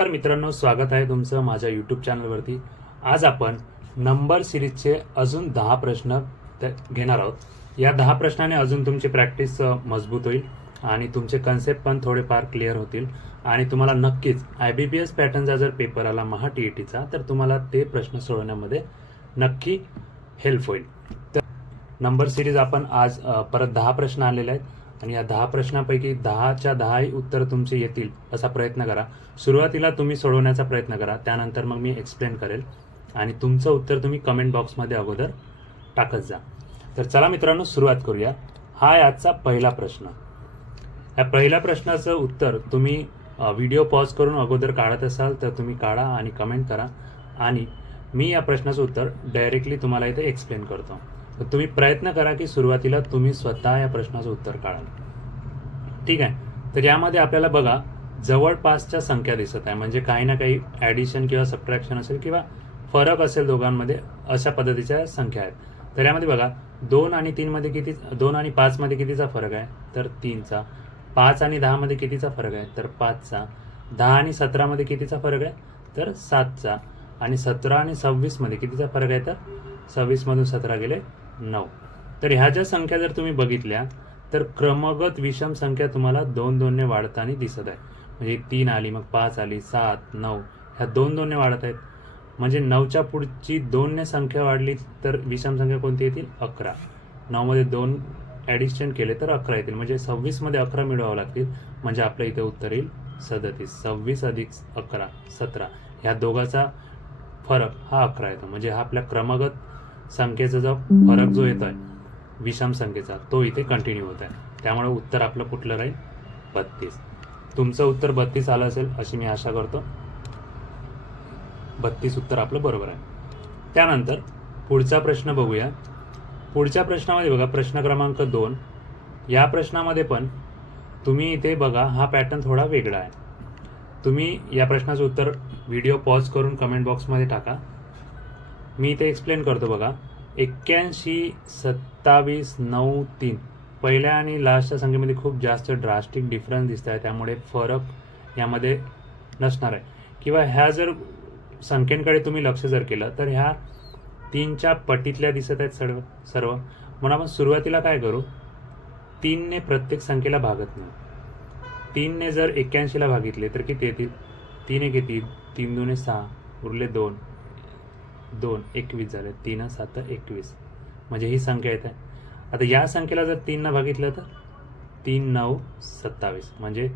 तर मित्रांनो, स्वागत आहे तुमचं माझ्या यूट्यूब चॅनलवरती. आज आपण नंबर सिरीजचे अजून 10 प्रश्न घेणार आहोत. या 10 प्रश्नाने अजून तुमची प्रॅक्टिस मजबूत होईल आणि तुमचे कन्सेप्ट पण थोडेफार क्लिअर होतील आणि तुम्हाला नक्कीच IBPS पॅटर्नचा जर पेपर आला महा TETचा तर तुम्हाला ते प्रश्न सोडवण्यामध्ये नक्की हेल्प होईल. तर नंबर सिरीज आपण आज परत 10 प्रश्न आलेले आहेत आणि या 10 प्रश्नांपैकी 10च्या 10ही उत्तर तुमचे येतील असा प्रयत्न करा. सुरुवातीला तुम्ही सोडवण्याचा प्रयत्न करा, त्यानंतर मग मी एक्सप्लेन करेल आणि तुमचं उत्तर तुम्ही कमेंट बॉक्समध्ये अगोदर टाकत जा. तर चला मित्रांनो, सुरुवात करूया. हा आहे आजचा पहिला प्रश्न. या पहिल्या प्रश्नाचं उत्तर तुम्ही व्हिडिओ पॉज करून अगोदर काढत असाल तर तुम्ही काढा आणि कमेंट करा आणि मी या प्रश्नाचं उत्तर डायरेक्टली तुम्हाला इथे एक्सप्लेन करतो. तर तुम्ही प्रयत्न करा की सुरुवातीला तुम्ही स्वतः या प्रश्नाचं उत्तर काढाल. ठीक आहे. तर यामध्ये आपल्याला बघा जवळपासच्या संख्या दिसत आहे, म्हणजे काही ना काही ॲडिशन किंवा सबट्रॅक्शन असेल किंवा फरक असेल दोघांमध्ये, अशा पद्धतीच्या संख्या आहेत. तर यामध्ये बघा 2 आणि 3 मध्ये किती, 2 आणि 5 मध्ये कितीचा फरक आहे तर 3चा. 5 आणि 10 मध्ये कितीचा फरक आहे तर 5चा. 10 आणि 17 मध्ये कितीचा फरक आहे तर 7चा. आणि 17 आणि 26 मध्ये कितीचा फरक आहे तर 26 मधून 17 गेले 9. तर ह्या ज्या संख्या जर तुम्ही बघितल्या तर क्रमगत विषम संख्या तुम्हाला 2-2 ने वाढताना दिसत आहे. म्हणजे 3 आली, मग 5 आली, 7, 9 ह्या 2-2 ने वाढत आहेत. म्हणजे 9च्या पुढची 2 ने संख्या वाढली तर विषम संख्या कोणती येतील 11. 9 मध्ये 2 ॲडिशन केले तर 11 येतील. म्हणजे 26 मध्ये 11 मिळवावं लागतील, म्हणजे आपल्या इथे उत्तर येईल 37. 26 अधिक 11 17, ह्या दोघाचा फरक हा 11 येतो. म्हणजे हा आपल्या क्रमगत संख्येचा जो फरक जो येतो आहे विषम संख्येचा तो इथे कंटिन्यू होत आहे. त्यामुळे उत्तर आपलं कुठलं राहील 32. तुमचं उत्तर 32 आलं असेल अशी मी आशा करतो. 32 उत्तर आपलं बरोबर आहे. त्यानंतर पुढचा प्रश्न बघूया. पुढच्या प्रश्नामध्ये बघा प्रश्न क्रमांक 2. या प्रश्नामध्ये पण तुम्ही इथे बघा हा पॅटर्न थोडा वेगळा आहे. तुम्ही या प्रश्नाचं उत्तर व्हिडिओ पॉज करून कमेंट बॉक्समध्ये टाका. मी इथे एक्सप्लेन करतो बघा. 81, 27, 9, 3 पहिल्या आणि लास्टच्या संख्येमध्ये खूप जास्त ड्रास्टिक डिफरन्स दिसत आहे, त्यामुळे फरक यामध्ये नसणार आहे. किंवा ह्या जर संख्येकडे तुम्ही लक्ष जर केलं तर ह्या 3च्या पटीतल्या दिसत आहेत सर्व. म्हणून आपण सुरुवातीला काय करू, 3 ने प्रत्येक संख्येला भागत नाही. 3 ने जर 81ला भागितले तर किती येतील, 3 एक येतील, 3 2 6 उरले 2, 2 21 झाले, 3 7 21, म्हणजे ही संख्या येत आहे. आता या संख्येला जर 3 ने भागितलं तर 3 9 27, म्हणजे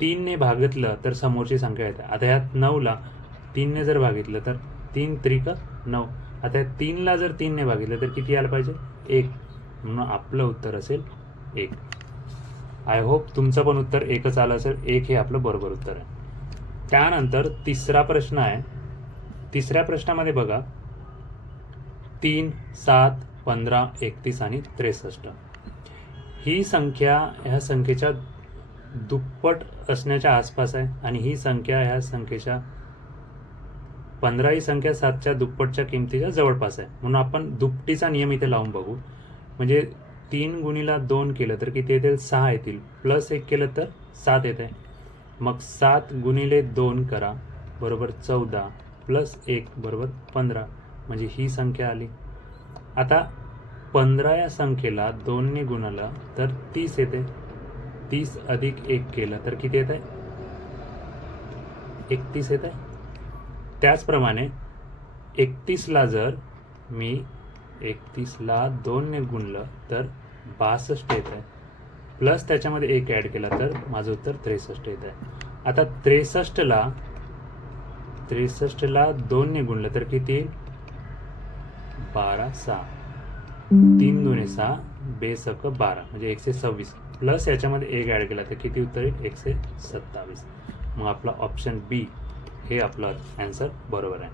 3 ने भागितलं तर समोरची संख्या येते. आता ह्या 9ला 3 ने जर भागितलं तर 3 त्रिक 9. आता या 3ला जर 3 ने भागितलं तर किती यायला पाहिजे 1, म्हणून आपलं उत्तर असेल 1. आय होप तुमचं पण उत्तर 1च आलं असेल. 1 हे आपलं बरोबर उत्तर आहे. त्यानंतर तिसरा प्रश्न आहे. तिसऱ्या प्रश्नामध्ये बघा 3, 7, 15, 31 आणि 63 ही संख्या ह्या संख्येच्या दुप्पट असण्याच्या आसपास आहे आणि ही संख्या ह्या संख्येच्या 15 ही संख्या 7च्या दुप्पटच्या किमतीच्या जवळपास आहे. म्हणून आपण दुपटीचा नियम इथे लावून बघू. म्हणजे 3 गुणिला 2 केलं तर किती येतील 6 येतील, प्लस 1 केलं तर 7 येत आहे. मग 7 गुणिले 2 करा बरोबर 14, प्लस 1 बरोबर 15, म्हणजे ही संख्या आली. आता 15 या संख्येला 2 ने गुणलं तर 30 येते. 30 अधिक 1 केलं तर किती येत आहे 31 येत आहे. त्याचप्रमाणे 31ला जर मी 31ला 2 ने गुणलं तर 62 येत आहे, प्लस त्याच्यामध्ये 1 ॲड केला तर माझं उत्तर 63 येत आहे. आता 63ला 2 ने गुणलं तर किती येईल 12 6, 3 2 6 बेसक 12, म्हणजे 126, प्लस याच्यामध्ये 1 ॲड केला तर किती उत्तर येईल 127. मग आपला ऑप्शन बी हे आपलं ॲन्सर बरोबर आहे.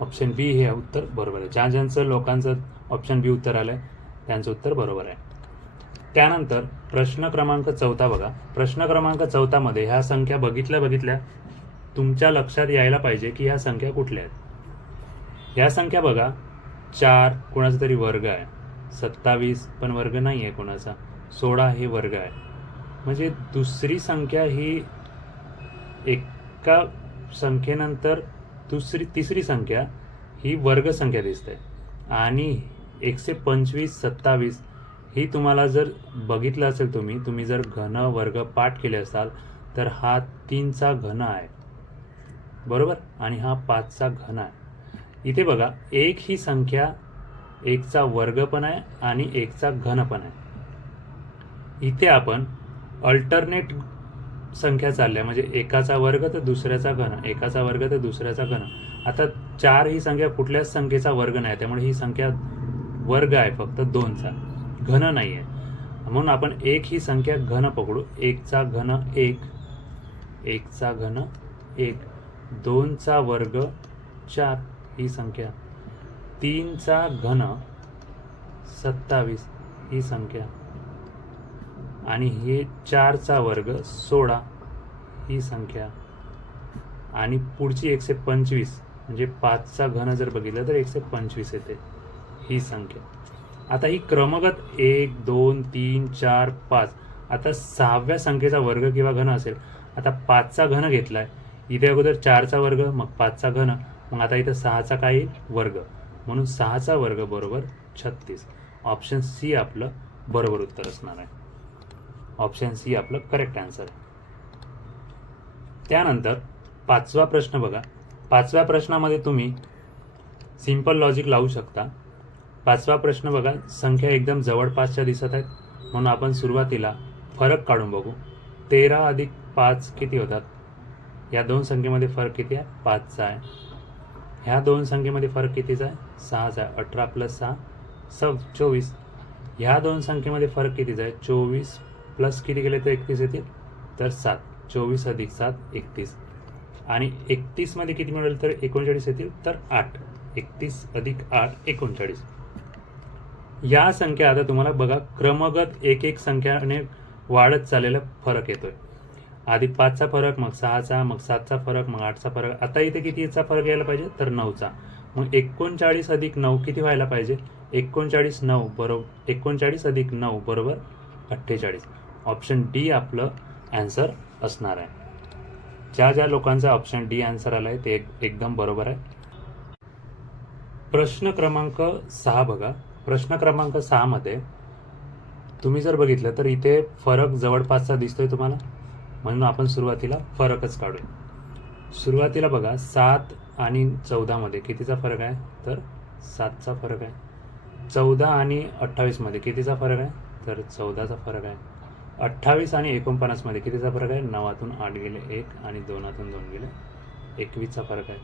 ऑप्शन बी हे उत्तर बरोबर आहे. ज्यांचं लोकांचं ऑप्शन बी उत्तर आलं आहे त्यांचं उत्तर बरोबर आहे. त्यानंतर प्रश्न क्रमांक 4 बघा. प्रश्न क्रमांक 4 मध्ये ह्या संख्या बघितल्या तुमच्या लक्षात यायला पाहिजे की ह्या संख्या कुठल्या आहेत. ह्या संख्या बघा 4 कोणाचा तरी वर्ग आहे, 27 पण वर्ग नाही आहे कोणाचा, 16 हे वर्ग आहे. म्हणजे दुसरी संख्या ही एका संख्येनंतर तिसरी संख्या ही वर्ग संख्या दिसते आणि 125 27 ही तुम्हाला जर बघितलं असेल तुम्ही जर घन वर्ग पाठ केले असाल तर हा 3चा घन आहे बरोबर आणि हा 5चा घन आहे. इथे बघा एक ही संख्या 1चा वर्ग पण आहे आणि 1चा घन पण आहे. इथे आपण अल्टरनेट संख्या चालल्या म्हणजे एकाचा वर्ग तर दुसऱ्याचा घन, एकाचा वर्ग तर दुसऱ्याचा घन. आता 4 ही संख्या कुठल्याच संख्येचा वर्ग नाही त्यामुळे ही संख्या वर्ग आहे फक्त 2चा, घन नाही आहे. म्हणून आपण एक ही संख्या घन पकडू. 1चा घन 1, 1चा घन 1, 2चा वर्ग 4 ही संख्या, 3चा घन 27 ही संख्या आणि हे 4चा वर्ग 16 ही संख्या आणि पुढची 125 म्हणजे 5चा घन जर बघितलं तर 125 येते ही संख्या. आता ही क्रमगत 1 2 3 4 5. आता 6व्या संख्येचा वर्ग किंवा घन असेल. आता 5चा घन घेतलाय इथे, अगोदर 4चा वर्ग मग 5चा घन, मग आता इथं 6चा काही वर्ग, म्हणून 6चा वर्ग बरोबर 36. ऑप्शन सी आपलं बरोबर उत्तर असणार आहे. ऑप्शन सी आपलं करेक्ट आन्सर. त्यानंतर 5वा प्रश्न बघा. 5व्या प्रश्नामध्ये तुम्ही सिंपल लॉजिक लावू शकता. 5वा प्रश्न बघा, संख्या एकदम जवळपासच्या दिसत आहेत म्हणून आपण सुरुवातीला फरक काढून बघू. 13 अधिक 5 किती होतात? या दोन संख्येमध्ये फरक किती आहे? 5चा आहे. ह्या दोन संख्येमध्ये फरक कितीचा आहे? 6चा आहे. 18 प्लस 6 24. ह्या दोन संख्येमध्ये फरक कितीचा आहे? 24 प्लस किती केले तर 31 येतील तर 7. 24 अधिक 7 31. आणि 31 मध्ये किती मिळेल तर 39 येतील तर 8. 31 अधिक 8 39. या संख्या आता तुम्हाला बघा क्रमगत एक एक संख्याने वाढत चाललेला फरक येतोय. आधी 5चा फरक, मग 6चा, मग 7चा फरक, मग 8चा फरक. आता इथे कितीचा फरक यायला पाहिजे तर 9चा. मग 39 अधिक 9 किती व्हायला पाहिजे? 39 अधिक 9 बरोबर 48. ऑप्शन डी आपलं आन्सर असणार आहे. ज्या लोकांचा ऑप्शन डी आन्सर आलाय ते एकदम बरोबर आहे. प्रश्न क्रमांक 6 बघा. प्रश्न क्रमांक 6 मध्ये तुम्ही जर बघितलं तर इथे फरक जवळपासचा दिसतोय तुम्हाला, म्हणून आपण सुरुवातीला फरकच काढूया. सुरुवातीला बघा 7 आणि 14 मध्ये कितीचा फरक आहे तर 7चा फरक आहे. 14 आणि 28 मध्ये कितीचा फरक आहे तर 14चा फरक आहे. 28 आणि 49 मध्ये कितीचा फरक आहे? 9तून 8 गेले 1 आणि 2तून 2 गेले 21चा फरक आहे.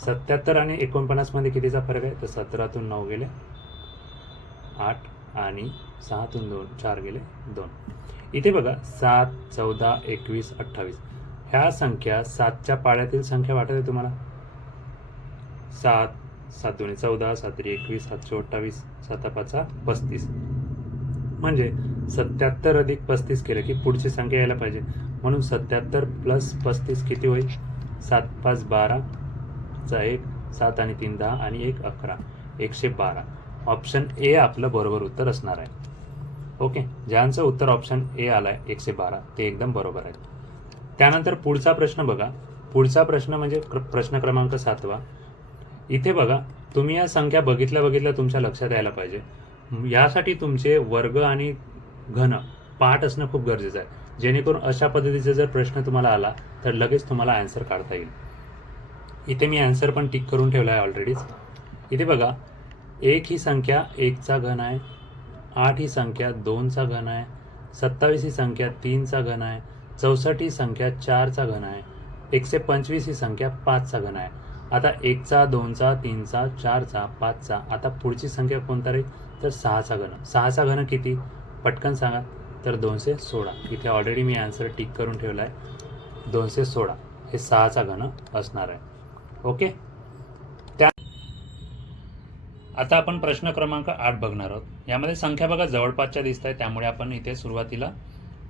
77 आणि 49 मध्ये कितीचा फरक आहे तर 17तून 9 गेले 8 आणि 6तून 2 4 गेले 2. इथे बघा 7 14 21 28 ह्या संख्या 7च्या पाड्यातील संख्या वाटत आहे तुम्हाला. 7 7 2 14 7 3 21 7 4 28 7 5 35. म्हणजे 77 अधिक 35 केलं की पुढची संख्या यायला पाहिजे, म्हणून 77 प्लस 35 किती होईल? 7 5 12 चा 1 7 आणि 3 10 आणि 1 11 112. ऑप्शन ए आपलं बरोबर उत्तर असणार आहे. ओके, ज्यांचं उत्तर ऑप्शन ए आलाय 112 ते एकदम बरोबर आहे. त्यानंतर पुढचा प्रश्न बघा. पुढचा प्रश्न म्हणजे प्रश्न क्रमांक 7वा. इथे बघा तुम्ही या संख्या बघितल्या तुमच्या लक्षात यायला पाहिजे. यासाठी तुमचे वर्ग आणि घन पाठ असणं खूप गरजेचं आहे, जेणेकरून अशा पद्धतीचा जर प्रश्न तुम्हाला आला तर लगेच तुम्हाला आन्सर काढता येईल. इथे मी आन्सर पण टिक करून ठेवला आहे ऑलरेडीच. इथे बघा 1 ही संख्या 1चा घन आहे, 8 ही संख्या 2चा घन आहे, 27 ही संख्या 3चा घन आहे, 64 ही संख्या 4चा घन आहे, 125 ही संख्या 5चा घन आहे. आता 1चा 2चा 3चा 4चा 5चा. आता पुढची संख्या कोणता राहील तर 6चा घन. 6चा घन किती पटकन सांगा तर 216. इथे ऑलरेडी मी आन्सर टिक करून ठेवला आहे. 216 हे 6चा घन असणार आहे. ओके, आता आपण प्रश्न क्रमांक 8 बघणार आहोत. यामध्ये संख्या बघा जवळपासच्या दिसत आहे, त्यामुळे आपण इथे सुरुवातीला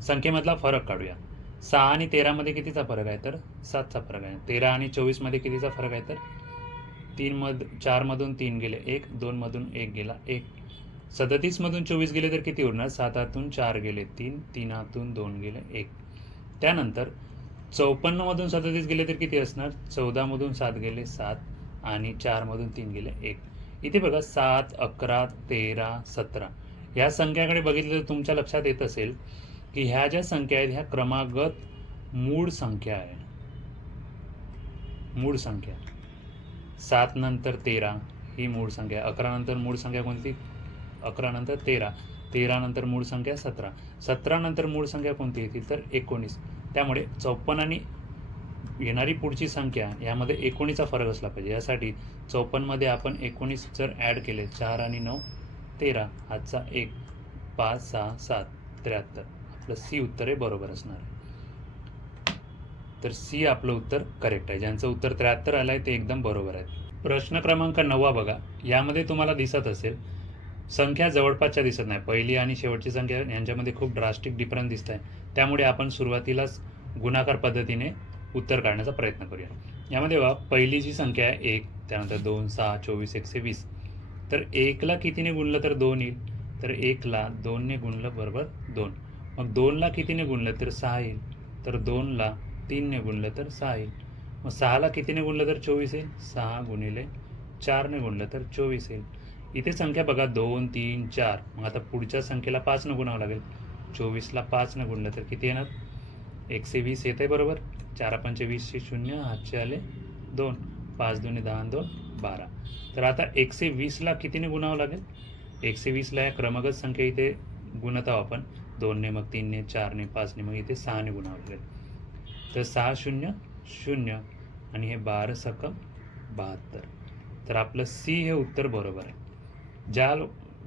संख्येमधला फरक काढूया. 6 आणि 13 मध्ये कितीचा फरक आहे तर 7चा फरक आहे. 13 आणि 24 मध्ये कितीचा फरक आहे तर 4 मधून 3 गेले 1, 2 मधून 1 गेला 1. 37 मधून 24 गेले तर किती उरणार? 7तून 4 गेले 3, 3तून 2 गेले 1. त्यानंतर 54मधून 37 गेले तर किती असणार? 14मधून 7 गेले 7 आणि 4मधून 3 गेले 1. इथे बघा 7, 11, 13, 17 ह्या संख्याकडे बघितलं तर तुमच्या लक्षात येत असेल की ह्या ज्या संख्या आहेत ह्या क्रमागत मूळ संख्या आहे. मूळ संख्या 7 नंतर 13 ही मूळ संख्या, 11 नंतर मूळ संख्या कोणती? 11 नंतर 13, 13 नंतर मूळ संख्या 17, 17 नंतर मूळ संख्या कोणती येतील तर 19. त्यामुळे 54 आणि येणारी पुढची संख्या यामध्ये 19चा फरक असला पाहिजे. यासाठी 54मध्ये आपण 19 जर ॲड केले 4 आणि 9 13, हातचा 1, 5, 6, 7, 73. आपलं सी उत्तर हे बरोबर असणार आहे. तर सी आपलं उत्तर करेक्ट आहे. ज्यांचं उत्तर 73 आलं आहे ते एकदम बरोबर आहे. प्रश्न क्रमांक 9 बघा. यामध्ये तुम्हाला दिसत असेल संख्या जवळपासच्या दिसत नाही. पहिली आणि शेवटची संख्या यांच्यामध्ये खूप ड्रास्टिक डिफरन्स दिसत आहे. त्यामुळे आपण सुरुवातीलाच गुणाकार पद्धतीने उत्तर काढण्याचा प्रयत्न करूया. यामध्ये बघा पहिली जी संख्या आहे 1, त्यानंतर 2, 6, 24, 120. तर 1ला कितीने गुणलं तर 2 येईल. तर 1ला 2ने गुणलं बरोबर 2. मग 2ला कितीने गुणलं तर 6 येईल. तर 2ला 3ने गुणलं तर 6 येईल. मग 6ला कितीने गुणलं तर 24 येईल. 6 गुणिले 4ने गुणलं तर 24 येईल. इथे संख्या बघा 2, 3, 4. मग आता पुढच्या संख्येला 5ने गुणावं लागेल. 24ला 5ने गुणलं तर किती येणार? 120 येते बरोबर. 4 पंचे 20 0, हातचे आले 2, 5 2 10 2 12. तर आता 120ला कितीने गुणावं लागेल? 120ला या क्रमागत संख्या इथे गुणत आहोत आपण 2ने, मग 3ने, 4ने, 5ने, मग इथे 6ने गुणावं लागेल. तर 6 0 0 आणि हे 12 सकम 72. तर आपलं सी हे उत्तर बरोबर आहे. ज्या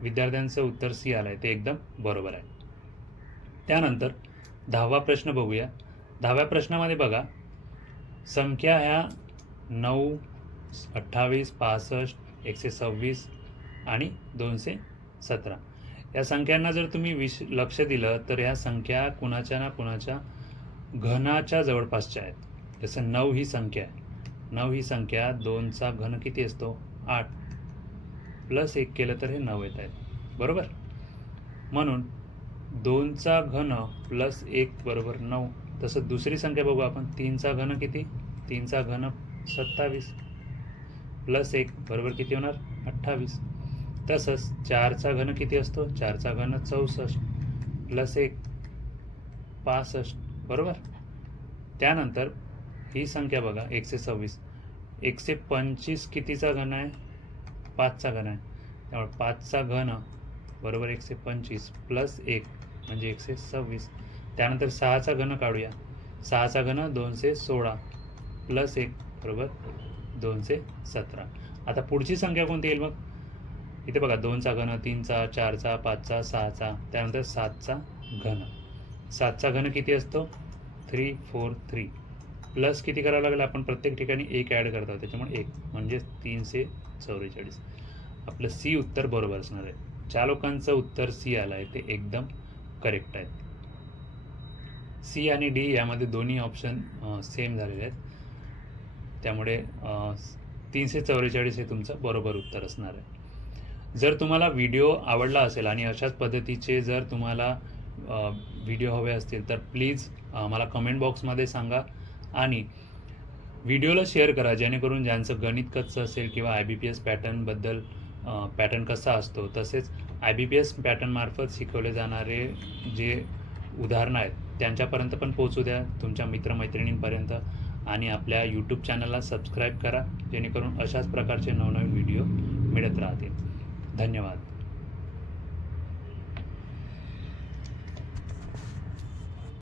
विद्यार्थ्यांचं उत्तर सी आलं आहे ते एकदम बरोबर आहे. त्यानंतर 10वा प्रश्न बघूया. 10व्या प्रश्नामध्ये बघा संख्या ह्या 9, 28, 65, 126 आणि 217 या संख्यांना जर तुम्ही लक्ष दिलं तर ह्या संख्या कुणाच्या ना कुणाच्या घनाच्या जवळपासच्या आहेत. जसं 9 ही संख्या आहे. 9 ही संख्या 2चा घन किती असतो? 8 प्लस 1 केलं तर हे 9 येत आहेत बरोबर. म्हणून 2चा घन प्लस 1 बरोबर 9. तसं दुसरी संख्या बघू आपण. 3चा घन किती? 3चा घन 27 प्लस 1 बरोबर किती होणार? 28. तसंच 4चा घन किती असतो? 4चा घन 64 प्लस 1 65 बरोबर. त्यानंतर ही संख्या बघा 126. 125 कितीचा घन आहे? 5चा घन आहे. त्यामुळे 5चा घन बरोबर 125 प्लस 1 म्हणजे 126. त्यानंतर 6चा घन काढूया. 6चा घन 216 प्लस 1 बरोबर 217. आता पुढची संख्या कोणती येईल मग? इथे बघा 2चा घन, 3चा, 4चा, 5चा, 6चा, त्यानंतर 7चा घन. 7चा घन किती असतो? 3 4 3 प्लस किती करावं लागेल? आपण प्रत्येक ठिकाणी 1 ॲड करतो त्याच्यामुळे 1 म्हणजे 344. आपलं सी उत्तर बरोबर असणार आहे. ज्या लोकांचं उत्तर सी आलं आहे ते एकदम करेक्ट आहेत. सी आणि डी यामध्ये दोन्ही ऑप्शन सेम झालेले आहेत. त्यामुळे 344 हे तुमचं बरोबर उत्तर असणार आहे. जर तुम्हाला व्हिडिओ आवडला असेल आणि अशाच पद्धतीचे जर तुम्हाला व्हिडिओ हवे असतील तर प्लीज मला कमेंट बॉक्समध्ये सांगा आणि व्हिडिओला शेअर करा, जेणेकरून ज्यांचं गणित कच्चं असेल किंवा IBPS पॅटर्नबद्दल पॅटर्न कसा असतो, तसेच IBPS पॅटर्नमार्फत शिकवले जाणारे जे उदाहरणं आहेत त्यांच्यापर्यंत पण पोहोचू द्या तुमच्या मित्रमैत्रिणींपर्यंत. आणि आपल्या यूट्यूब चॅनलला सबस्क्राईब करा, जेणेकरून अशाच प्रकारचे नवनवीन व्हिडिओ मिळत राहतील. धन्यवाद.